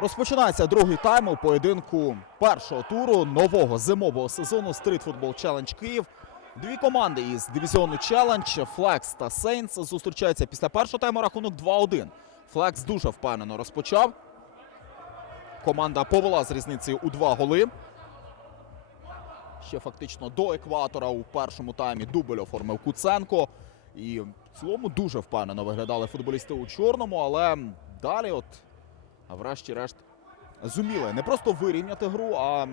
Розпочинається другий тайм у поєдинку першого туру нового зимового сезону Street Football Challenge Київ. Дві команди із дивізіону Challenge, Флекс та Сейнс зустрічаються після першого тайму рахунок 2-1. Флекс дуже впевнено розпочав. Команда повела з різницею у два голи. Ще фактично до екватора у першому таймі дубль оформив Куценко. І в цілому дуже впевнено виглядали футболісти у чорному, але далі, от, а врешті-решт, зуміли не просто вирівняти гру, а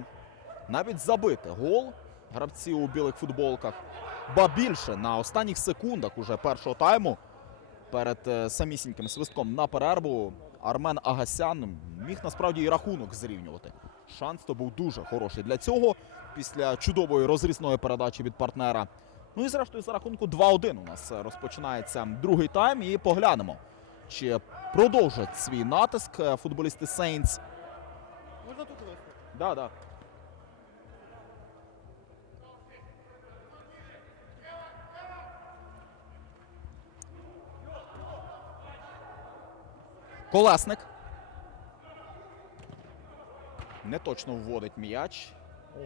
навіть забити гол гравці у білих футболках. Ба більше на останніх секундах уже першого тайму перед е, самісіньким свистком на перерву Армен Агасян міг насправді і рахунок зрівнювати. Шанс то був дуже хороший для цього після чудової розрізної передачі від партнера. Ну і зрештою за рахунку 2-1 у нас е, розпочинається другий тайм. І поглянемо, чи продовжать свій натиск е, футболісти Сейнс. Можна тут вести? Да, да. Колесник. Не точно вводить м'яч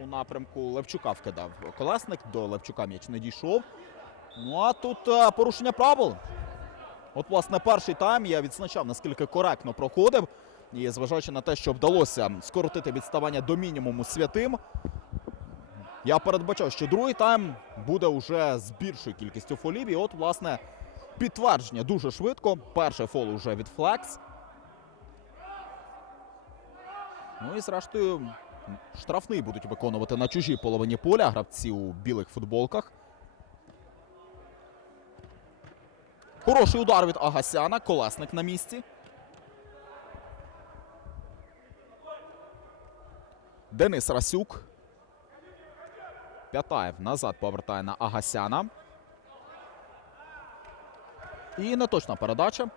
у напрямку Левчука вкидав. Колесник до Левчука м'яч не дійшов. Ну а тут е, порушення правил. От, власне, перший тайм я відзначав, наскільки коректно проходив. І зважаючи на те, що вдалося скоротити відставання до мінімуму святим, я передбачав, що другий тайм буде уже з більшою кількістю фолів. І от, власне, підтвердження дуже швидко. Перший фол уже від Флекс. Ну і зрештою, штрафний будуть виконувати на чужій половині поля гравці у білих футболках. Хороший удар від Агасяна. Колесник на місці. Денис Расюк. П'ятаєв назад повертає на Агасяна. І неточна передача.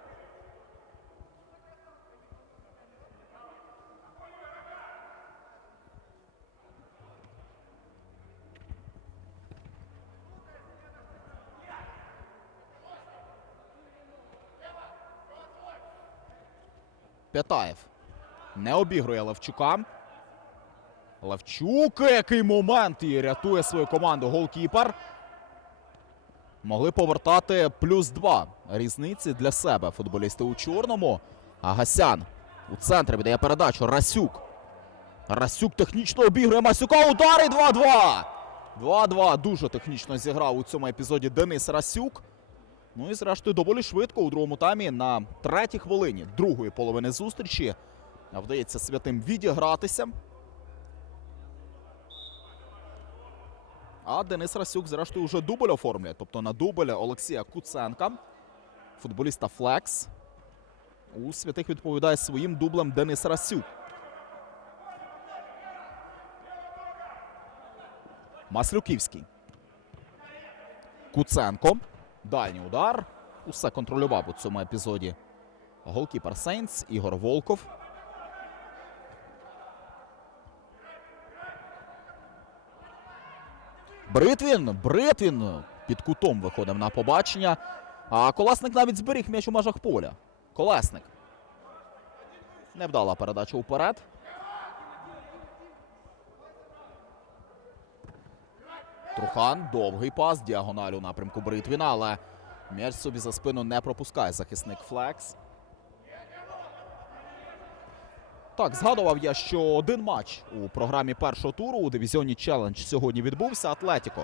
П'ятаєв не обігрує Левчука. Левчук, який момент і рятує свою команду голкіпер. Могли повертати плюс два різниці для себе футболісти у чорному. Агасян у центрі віддає передачу. Расюк. Расюк технічно обігрує Масюка. Удар і 2-2. 2-2. Дуже технічно зіграв у цьому епізоді Денис Расюк. Ну і зрештою доволі швидко у другому таймі на третій хвилині другої половини зустрічі вдається святим відігратися. А Денис Расюк, зрештою, вже дубль оформлює. Тобто на дубль Олексія Куценка, футболіста Флекс. У святих відповідає своїм дублем Денис Расюк. Маслюківський. Куценко. Дальній удар. Усе контролював у цьому епізоді. Голкіпер Сейнс Ігор Волков. Бритвін, Бритвін під кутом виходив на побачення. А Колесник навіть зберіг м'яч у межах поля. Колесник. Невдала передача уперед. Трухан, довгий пас, діагональ у напрямку Бритвіна, але м'яч собі за спину не пропускає захисник Флекс. Так, згадував я, що один матч у програмі першого туру у дивізіоні Челендж сьогодні відбувся. Атлетіко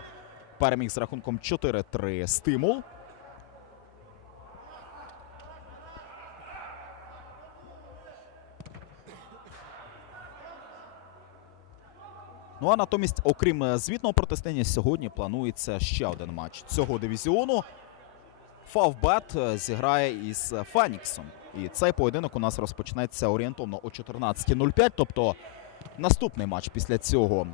переміг з рахунком 4-3 стимул. Ну а натомість, окрім е, звітного протистояння, сьогодні планується ще один матч цього дивізіону. Фавбет е, зіграє із е, Феніксом. І цей поєдинок у нас розпочнеться орієнтовно о 14.05. Тобто наступний матч після цього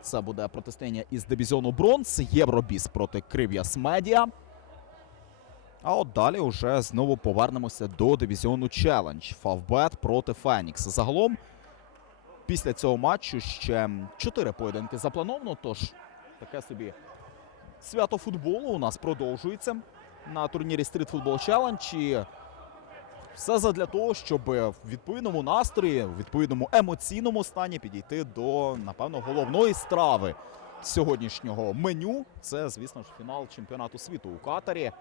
це буде протистояння із дивізіону Бронз, Євробіс проти Крив'яс Медіа. А от далі вже знову повернемося до дивізіону Челендж. Фавбет проти Фенікс. Загалом після цього матчу ще чотири поєдинки заплановано. Тож таке собі свято футболу у нас продовжується на турнірі Street Football Challenge. І Все задля того, щоб в відповідному настрої, в відповідному емоційному стані підійти до, напевно, головної страви сьогоднішнього меню. Це, звісно ж, фінал чемпіонату світу у Катарі.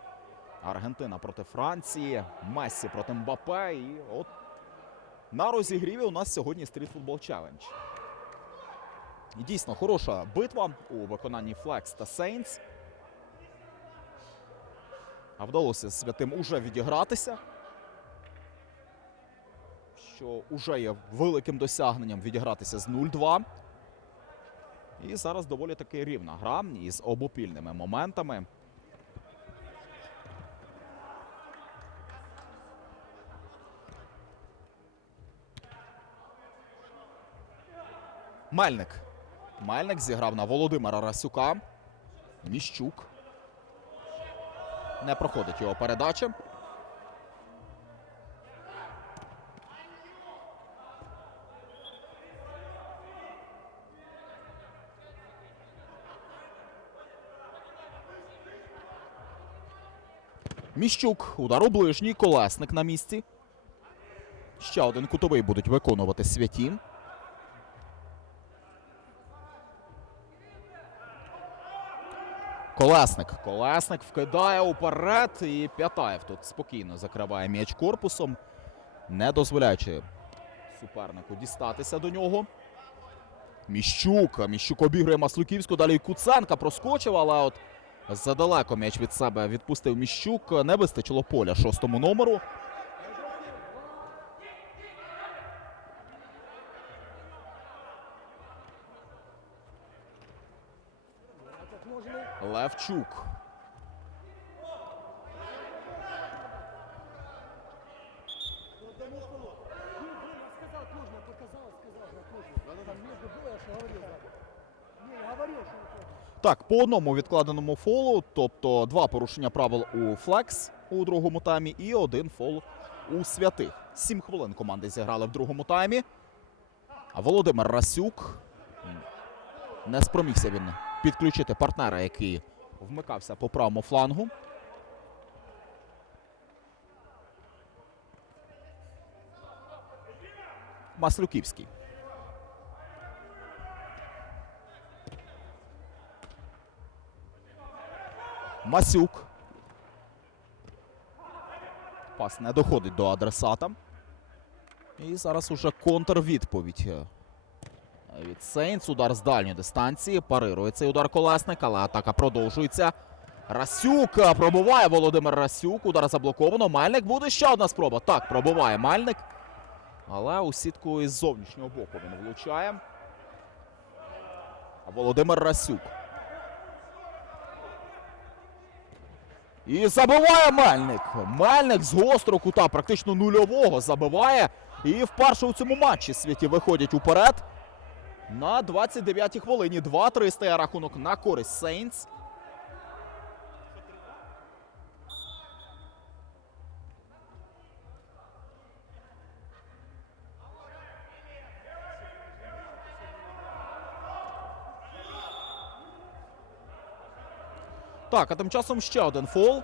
Аргентина проти Франції, Мессі проти Мбапе. І от на розігріві у нас сьогодні стрітфутбол челендж. І Дійсно хороша битва у виконанні Флекс та Сейнс. А вдалося святим уже відігратися. Що уже є великим досягненням відігратися з 0-2. І зараз доволі таки рівна гра із обопільними моментами. Мельник. Мельник зіграв на Володимира Расюка. Міщук. Не проходить його передача. Міщук. Удар у ближній. Колесник на місці. Ще один кутовий будуть виконувати святі. Колесник. Колесник вкидає уперед і П'ятаєв тут спокійно закриває м'яч корпусом, не дозволяючи супернику дістатися до нього. Міщук. Міщук обігрує Маслуківську. Далі Куценка проскочив, але от задалеко м'яч від себе відпустив Міщук. Не вистачило поля шостому номеру. Нужно. Так, по одному відкладеному фолу, тобто два порушення правил у Флекс у другому таймі і один фол у святих. Сім хвилин команди зіграли в другому таймі. А Володимир Расюк не спромігся він підключити партнера, який вмикався по правому флангу. Маслюківський. Масюк. Пас не доходить до адресата. І зараз уже контрвідповідь від Сейнс. Удар з дальньої дистанції. Парирує цей удар колесник, але атака продовжується. Расюк е, пробуває Володимир Расюк. Удар заблоковано. Мельник буде ще одна спроба. Так, пробуває Мельник. Але у сітку із зовнішнього боку він влучає. Володимир Расюк. І забиває Мельник. Мельник з гострого кута, практично нульового, забиває. І вперше у цьому матчі світі виходять уперед. На 29-й хвилині 2-3 стає рахунок на користь Сейнс. Так, а тим часом ще один фол.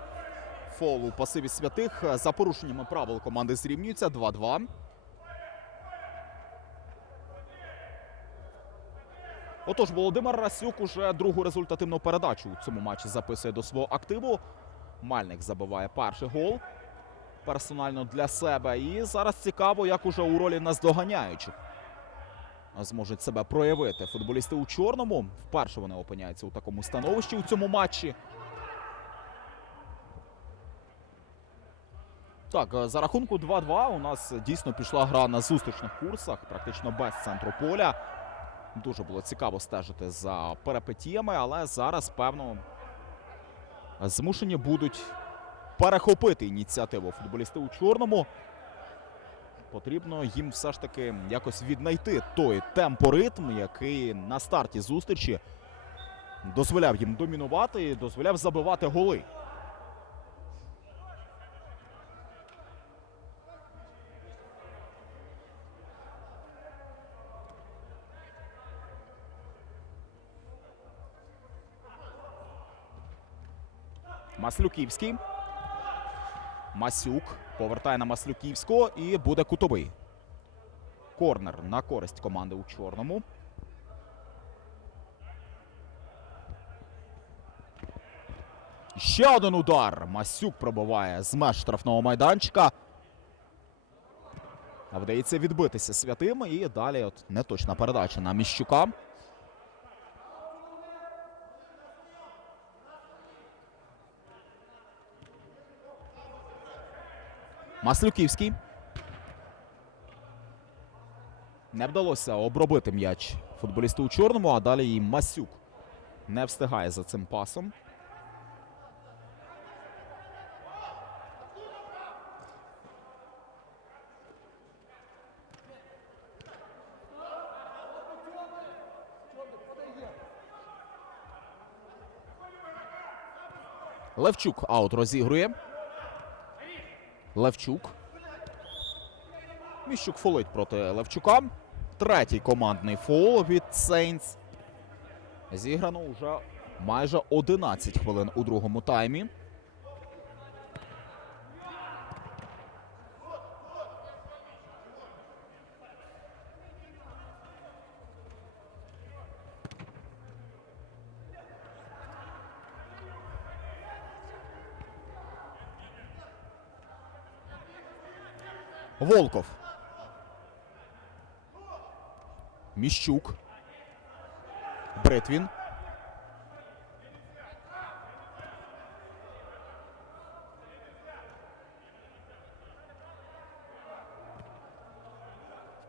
Фол у пасиві святих. За порушеннями правил команди зрівнюються 2-2. Отож, Володимир Расюк уже другу результативну передачу у цьому матчі записує до свого активу. Мальник забиває перший гол персонально для себе. І зараз цікаво, як уже у ролі наздоганяючих зможуть себе проявити. Футболісти у чорному. Вперше вони опиняються у такому становищі у цьому матчі. Так, е, за рахунку 2-2 у нас дійсно пішла гра на зустрічних курсах, практично без центру поля. Дуже було цікаво стежити за перипетіями, але зараз, певно, змушені будуть перехопити ініціативу футболісти у чорному. Потрібно їм все ж таки якось віднайти той темпоритм, який на старті зустрічі дозволяв їм домінувати і дозволяв забивати голи. Маслюківський. Масюк повертає на Маслюківського і буде кутовий. Корнер на користь команди у чорному. Ще один удар. Масюк пробиває з меж штрафного майданчика. Вдається відбитися святим. І далі от неточна передача на Міщука. Маслюківський. Не вдалося обробити м'яч футболісту у чорному, а далі і Масюк не встигає за цим пасом. Левчук аут розігрує. Левчук. Міщук фолить проти Левчука. Третій командний фол від Сейнс. Зіграно вже майже 11 хвилин у другому таймі. Волков. Міщук. Бритвін.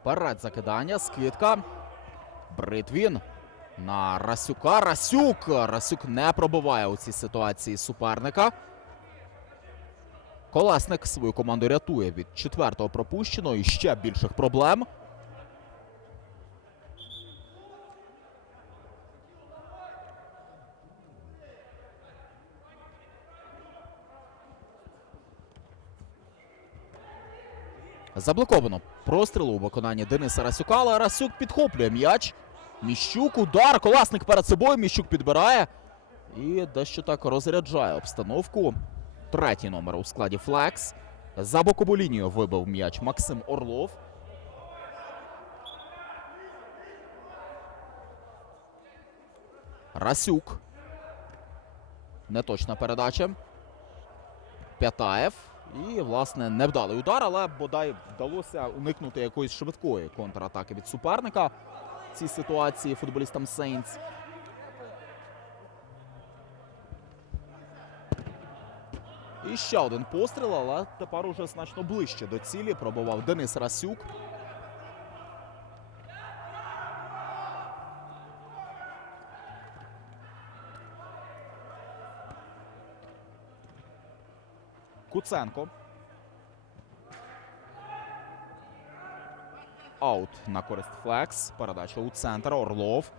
Вперед закидання. Скидка. Бритвін. На Расюка. Расюк. Расюк не пробиває у цій ситуації суперника. Колесник свою команду рятує від четвертого пропущеного і ще більших проблем. Заблоковано прострілу у виконанні Дениса Расюка, але Расюк підхоплює м'яч. Міщук, удар, колесник перед собою. Міщук підбирає і дещо так розряджає обстановку. Третій номер у складі Флекс. За бокову лінію вибив м'яч Максим Орлов. Расюк. Неточна передача. П'ятаєв. І, власне, невдалий удар, але бодай вдалося уникнути якоїсь швидкої контратаки від суперника в цій ситуації футболістам Сейнс. І ще один постріл, але тепер уже значно ближче до цілі пробував Денис Расюк. Куценко. Аут на користь Флекс. Передача у центр. Орлов.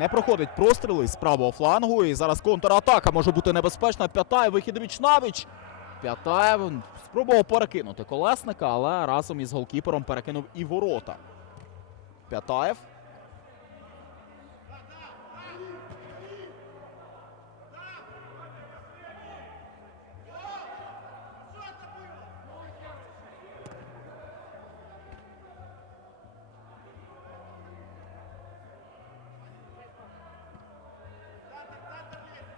Не проходить простріли з правого флангу. І зараз контратака може бути небезпечна. П'ятаєв вихід віч навіч. П'ятаєв спробував перекинути колесника, але разом із голкіпером перекинув і ворота. П'ятаєв.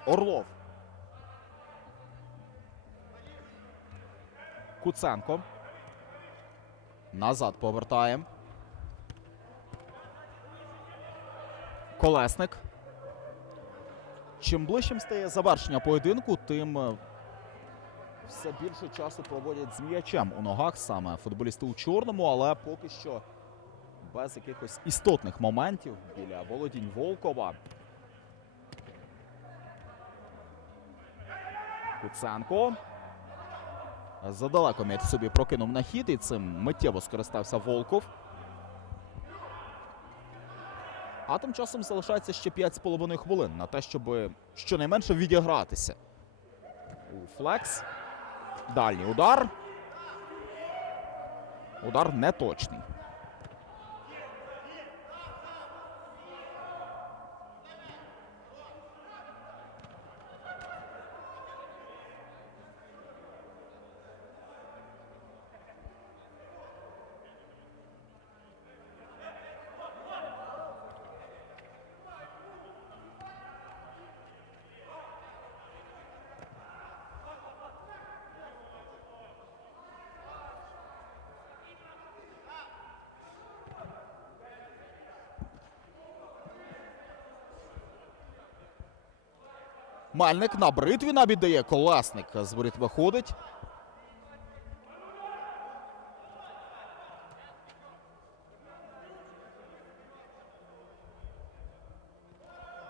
Орлов. Куценко. Назад повертає. Колесник. Чим ближчим стає завершення поєдинку, тим е, все більше часу проводять з м'ячем у ногах саме футболісти у чорному, але поки що без якихось істотних моментів біля володінь Волкова. Куценко. Задалеко м'яч собі прокинув на хід, і цим миттєво скористався Волков. А тим часом залишається ще 5,5 хвилин на те, щоб щонайменше відігратися. У флекс. Дальній удар. Удар неточний. Мальник на бритві навіть дає колесник. З воріт виходить.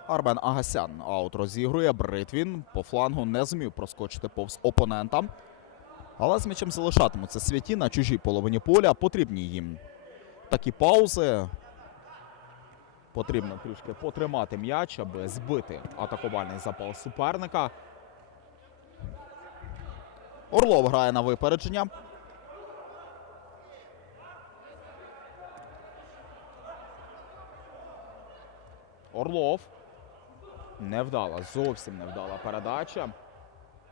Арбен Агасян аут розігрує. Бритвін по флангу не змів проскочити повз опонента. Але з м'ячем залишатимуться святі на чужій половині поля. Потрібні їм такі паузи. Потрібно трішки потримати м'яч, аби збити атакувальний запал суперника. Орлов грає на випередження. Орлов. Невдала, зовсім невдала передача.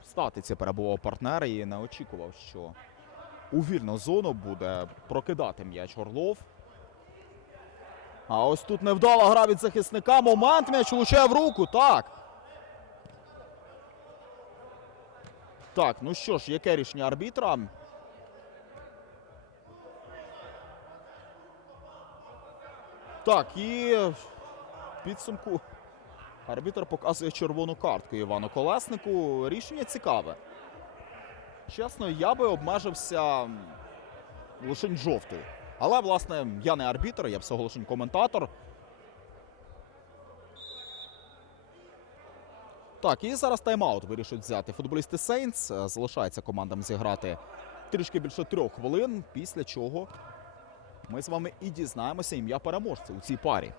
В статиці перебував партнер і не очікував, що у вільну зону буде прокидати м'яч Орлов. А ось тут невдала гра від захисника. Момент м'яч влучає в руку. Так. Так, ну що ж, яке рішення арбітра? Так, і підсумку арбітр показує червону картку Івану Колеснику. Рішення цікаве. Чесно, я би обмежився м, лишень жовтою. Але, власне, я не арбітр, я всього лише коментатор. Так, і зараз тайм-аут вирішують взяти футболісти Сейнс. Залишається командам зіграти трішки більше трьох хвилин, після чого ми з вами і дізнаємося ім'я переможця у цій парі.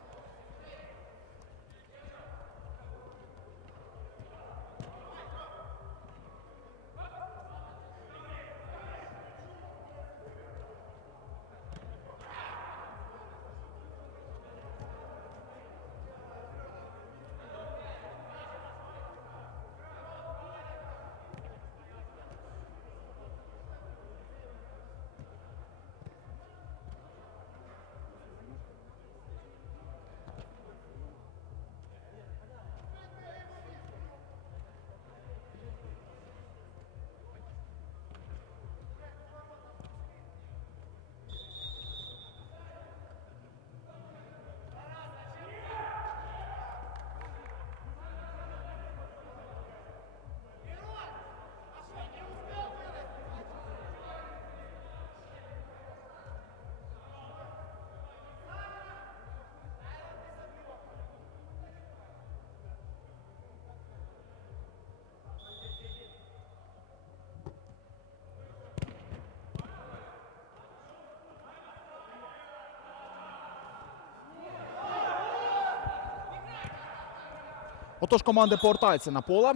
Отож, команди повертаються на поле.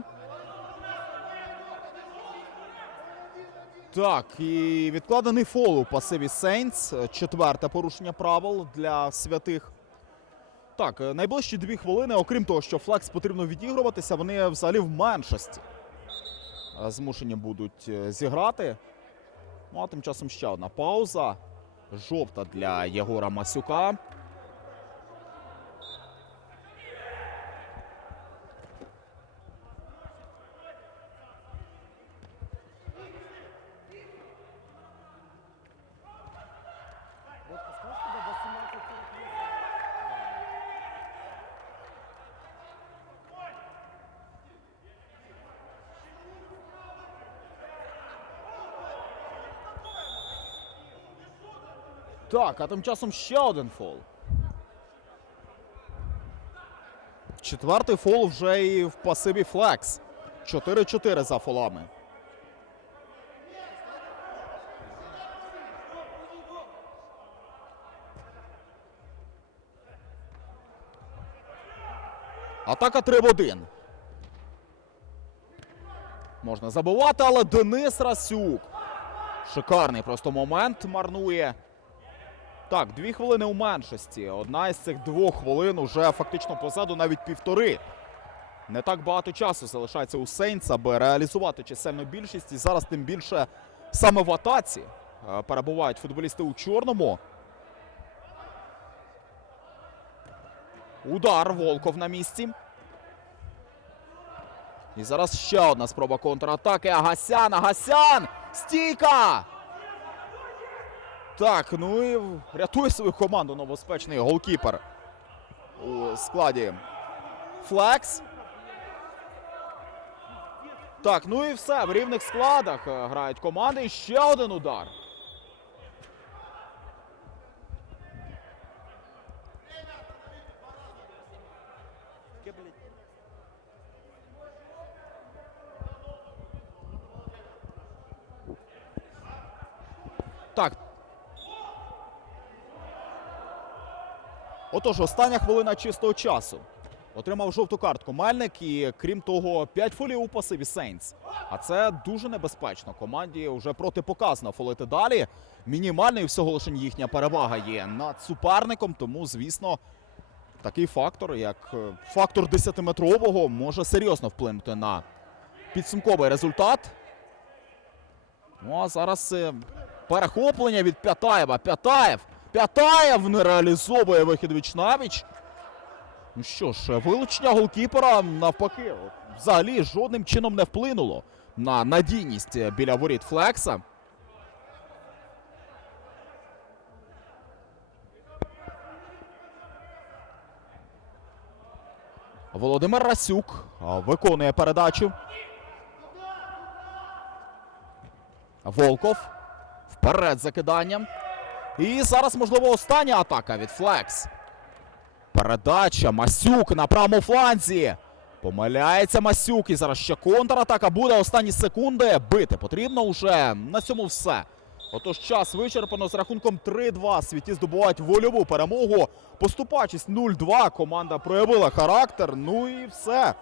Так, і відкладений фол у пасиві Сейнс. Четверте порушення правил для святих. Так, найближчі дві хвилини, окрім того, що флекс потрібно відігруватися, вони взагалі в меншості е, змушені будуть е, зіграти. Ну а тим часом ще одна пауза. Жовта для Єгора Масюка. Так, а тим часом ще один фол. Четвертий фол вже і в пасиві флекс. 4-4 за фолами. Атака 3 в 1. Можна забувати, але Денис Расюк Шикарний просто момент марнує. Так, дві хвилини у меншості. Одна із цих двох хвилин уже фактично позаду навіть півтори. Не так багато часу залишається у Сейнс, аби реалізувати чисельну більшість. І зараз тим більше саме в атаці е, перебувають футболісти у чорному. Удар Волков на місці. І зараз ще одна спроба контратаки. Агасян, Агасян! Стійка! Так, ну і рятує свою команду новоспечний голкіпер у складі Флекс. Так, ну і все. В рівних складах е, грають команди. І ще один удар. Так. Отож, остання хвилина чистого часу. Отримав жовту картку Мельник і, крім того, 5 фолів у пасиві Сейнс. А це дуже небезпечно. Команді вже протипоказано фолити далі. Мінімальною всього лише їхня перевага є над суперником, тому, звісно, такий фактор, як е, фактор 10-метрового, може серйозно вплинути на підсумковий результат. Ну а зараз е, перехоплення від П'ятаєва. П'ятаєв! П'ятаєв не реалізовує вихід віч-навіч. Ну що ж, вилучення голкіпера навпаки, взагалі жодним чином не вплинуло на надійність біля воріт Флекса. Володимир Расюк виконує передачу. Волков вперед закиданням. І зараз, можливо, остання атака від Флекс. Передача Масюк на правому фланзі. Помиляється Масюк. І зараз ще контратака буде. Останні секунди. Бити потрібно вже. На цьому все. Отож, час вичерпано з рахунком 3-2. Світі здобувають вольову перемогу. Поступаючись 0-2. Команда проявила характер. Ну і все.